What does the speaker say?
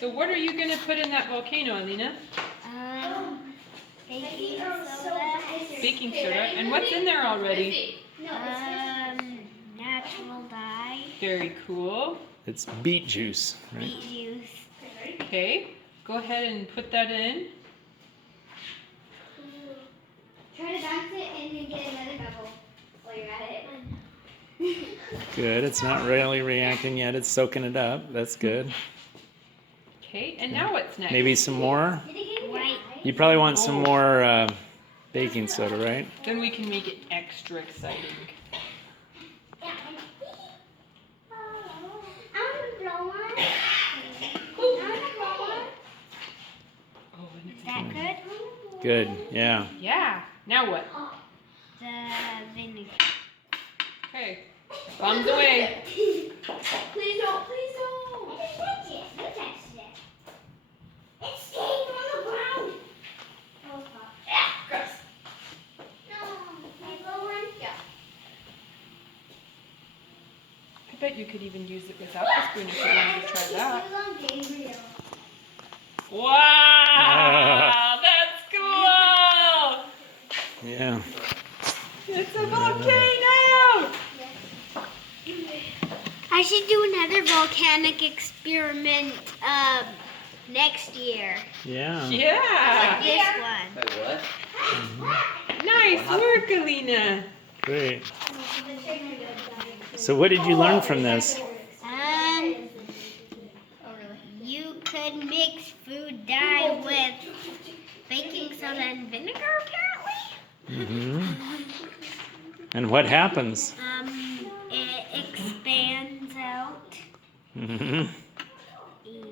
So what are you going to put in that volcano, Alina? Baking soda. Baking soda. And what's in there already? Natural dye. Very cool. It's beet juice, right? Beet juice. Okay, go ahead and put that in. Try to bounce it and then get another bubble while you're at it. Good. It's not really reacting yet. It's soaking it up. That's good. Okay, and now what's next? Maybe some more. White. You probably want some more baking soda, right? Then we can make it extra exciting. Oh, and Is that good? Good. Yeah. yeah. Now what? The vinegar. Okay, bombs away. Please don't, please don't. I just touched it. You touched it. It's staying on the ground. Oh, fuck. Gross. No. Can I blow one? Yeah. I bet you could even use it without the spoon if you wanted to try that. Wow, that's cool. Yeah. It's a volcano. I should do another volcanic experiment next year. Yeah. Yeah. This one. Wait, what? Nice work, Alina. Great. So what did you learn from this? You could mix food dye with baking soda and vinegar, apparently. And what happens? It expands out.